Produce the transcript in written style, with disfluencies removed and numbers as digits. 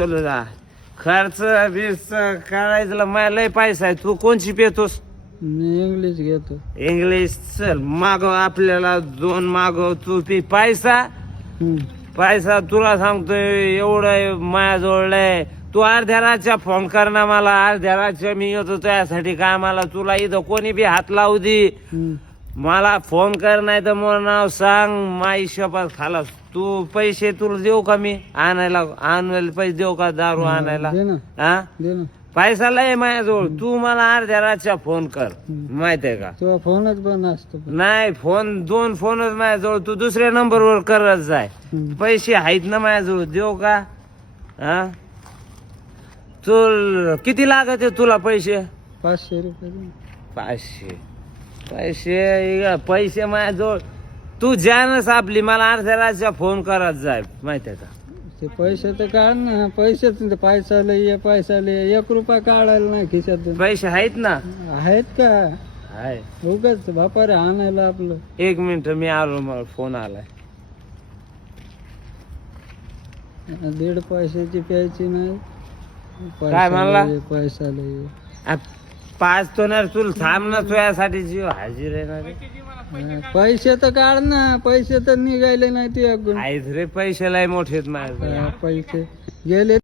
तुला खर्च बिर्च करायचं मला लय पैसा आहे. तू कोणची पेतोस? मी इंग्लिश घेतो. इंग्लिश चल मागव आपल्याला 2 मागव तू पी. पैसा पैसा तुला सांगतोय एवढं माझ्याजवळ लय. तू अर्ध्या रातच्या फोन कर ना मला. अर्ध्या रातच्या मी येतो त्यासाठी कामाला. तुला इथं कोणी बी हात लावू दे मला फोन कर, नाही तर मला नाव सांग. माई शपथ खालास. तू पैसे तुला देऊ का मी आणायला पैसे देऊ का दारू आणायला? दे ना, हा दे ना. पैसा लय माझ्याजवळ. तू मला अर्ध्या रातच्या फोन कर माहितीये का? तुझा फोनच बंद असतो. नाही फोन 2 फोनच माझ्याजवळ. तू दुसऱ्या नंबरवर करत जाय. पैसे आहेत ना माझ्याजवळ. देऊ का? हा तू किती लागत आहे तुला पैसे? 500 रुपये. 500 पैसे माझ्याजवळ. तू जानच आपली. मला अर्ध्या रातच्या फोन करत जाय माहितीये का? ते पैसे तर काढ ना. पैसे पैसा लय पैसा लय. 1 रुपया काढायला नाही खिशातून. पैसे आहेत ना? आहेत का? आहे. उगाच बापारे आणायला आपलं. 1 मिनिट मी आलो. मला फोन आलाय. 1.5 पैशाची प्यायची नाही. काय म्हणला? पैसा लय. 5 तो ना तुला थांब ना. तुझ्यासाठी जीव हाजीर आहे ना रे. पैसे तर काढ ना. पैसे तर निघायले नाही तुझ्याकडून. आहेत रे पैसे लय मोठे आहेत माझ्याजवळ. पैसे गेले.